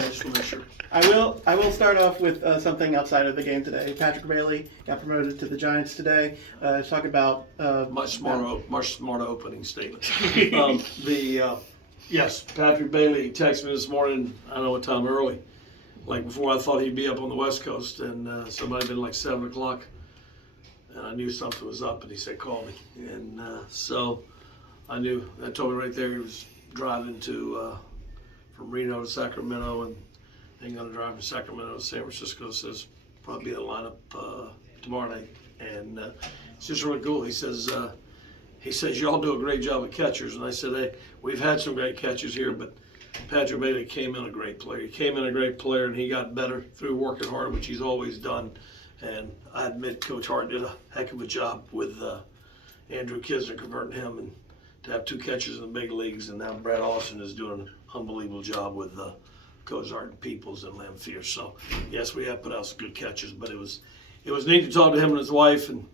catch for sure. I will start off with something outside of the game today. Patrick Bailey got promoted to the Giants today. Let's talk about Much smarter opening statement. Yes, Patrick Bailey texted me this morning. I don't know what time early, like before I thought he'd be up on the West Coast, and so it might have been like 7 o'clock, and I knew something was up, and he said call me, and so I knew. That told me right there he was driving from Reno to Sacramento, and then going to drive from Sacramento to San Francisco. Says probably be in the lineup tomorrow night, and it's just really cool. He says y'all do a great job of catchers, and I said, hey, we've had some great catchers here, but Patrick Bailey came in a great player. He came in a great player, and he got better through working hard, which he's always done. And I admit Coach Hart did a heck of a job with Andrew Kisner converting him, and to have 2 catchers in the big leagues, and now Brad Austin is doing an unbelievable job with Coach Hart and Peoples and Lamphere. So yes, we have put out some good catches, but it was neat to talk to him and his wife and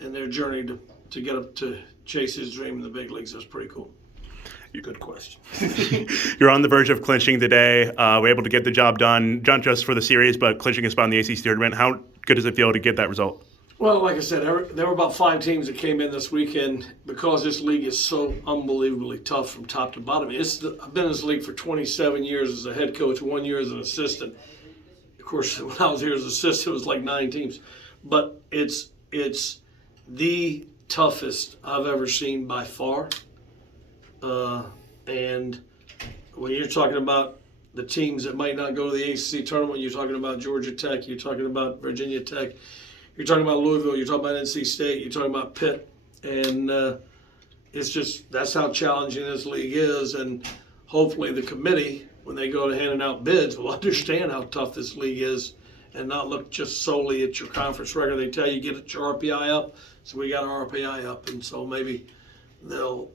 their journey to get up to chase his dream in the big leagues. That's pretty cool. Good question. You're on the verge of clinching today. We're able to get the job done, not just for the series, but clinching a spot in the ACC Tournament. How good does it feel to get that result? Well, like I said, there were about 5 teams that came in this weekend because this league is so unbelievably tough from top to bottom. I've been in this league for 27 years as a head coach, 1 year as an assistant. Of course, when I was here as an assistant, it was like 9 teams. But it's the toughest I've ever seen by far. And when you're talking about the teams that might not go to the ACC tournament, you're talking about Georgia Tech, you're talking about Virginia Tech, you're talking about Louisville, you're talking about NC State, you're talking about Pitt, and it's just, that's how challenging this league is. And hopefully the committee, when they go to handing out bids, will understand how tough this league is and not look just solely at your conference record. They tell you get your RPI up, so we got our RPI up, and so maybe they'll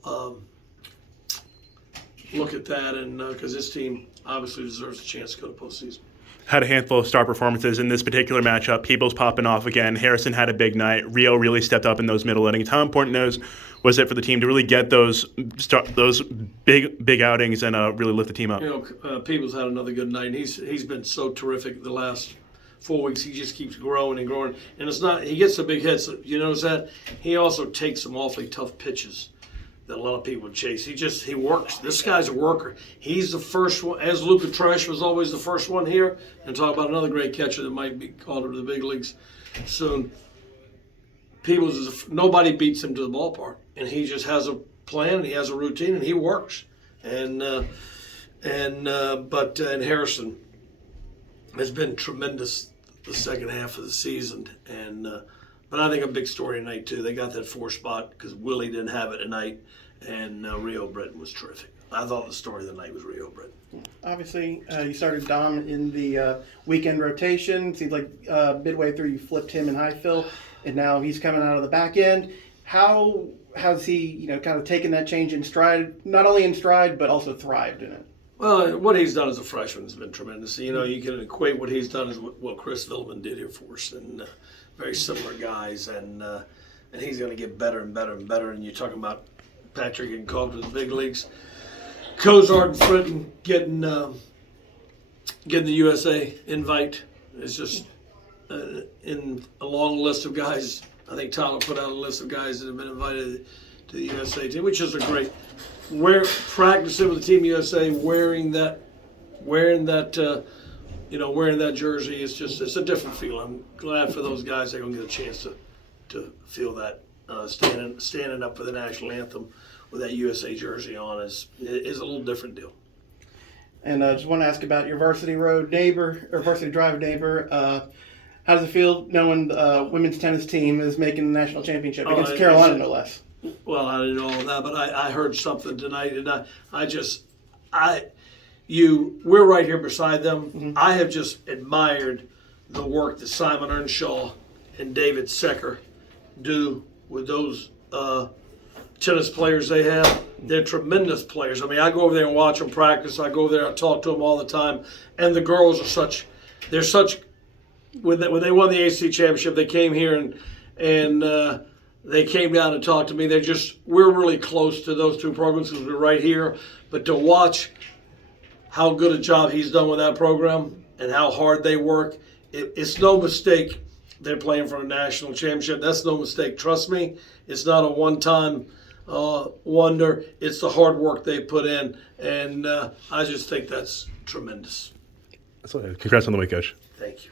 look at that, and because this team obviously deserves a chance to go to postseason. Had a handful of star performances in this particular matchup. People's popping off again. Harrison had a big night. Rio really stepped up in those middle innings. How important was it for the team to really get those big outings and really lift the team up? People's had another good night, and he's been so terrific the last 4 weeks. He just keeps growing and growing, and it's not, he gets the big hits. You notice that? He also takes some awfully tough pitches that a lot of people chase. He works. This guy's a worker. He's the first one, as Luca Tresh was always the first one here, and talk about another great catcher that might be called up to the big leagues soon. Nobody beats him to the ballpark, and he just has a plan, and he has a routine, and he works. And Harrison has been tremendous the second half of the season, and but I think a big story tonight too. They got that 4 spot because Willie didn't have it tonight, and Rio Britton was terrific. I thought the story of the night was Rio Britton. Obviously, you started Dom in the weekend rotation. Seems like midway through you flipped him in Highfill, and now he's coming out of the back end. How has he, kind of taken that change in stride? Not only in stride, but also thrived in it. Well, what he's done as a freshman has been tremendous. You can equate what he's done as what Chris Villeman did here for us, and very similar guys, and he's going to get better and better and better. And you're talking about Patrick getting called to the big leagues, Cozart and Fritton getting the USA invite is just in a long list of guys. I think Tyler put out a list of guys that have been invited to the USA team, which is a great. Practicing with the Team USA, wearing that jersey, it's a different feel. I'm glad for those guys they're gonna get a chance to feel that standing up for the national anthem with that USA jersey on is a little different deal. And I just want to ask about your Varsity Road neighbor or Varsity Drive neighbor. How does it feel knowing the women's tennis team is making the national championship against Carolina, no less? Well, I didn't know all that, but I heard something tonight, and we're right here beside them. Mm-hmm. I have just admired the work that Simon Earnshaw and David Secker do with those tennis players they have. They're tremendous players. I mean, I go over there and watch them practice. I go over there, I talk to them all the time, and the girls are when they won the ACC championship, they came here and they came down and talked to me. We're really close to those two programs because we're right here. But to watch how good a job he's done with that program and how hard they work. It's no mistake they're playing for a national championship. That's no mistake. Trust me, it's not a one-time wonder. It's the hard work they put in, and I just think that's tremendous. Congrats on the way, Coach. Thank you.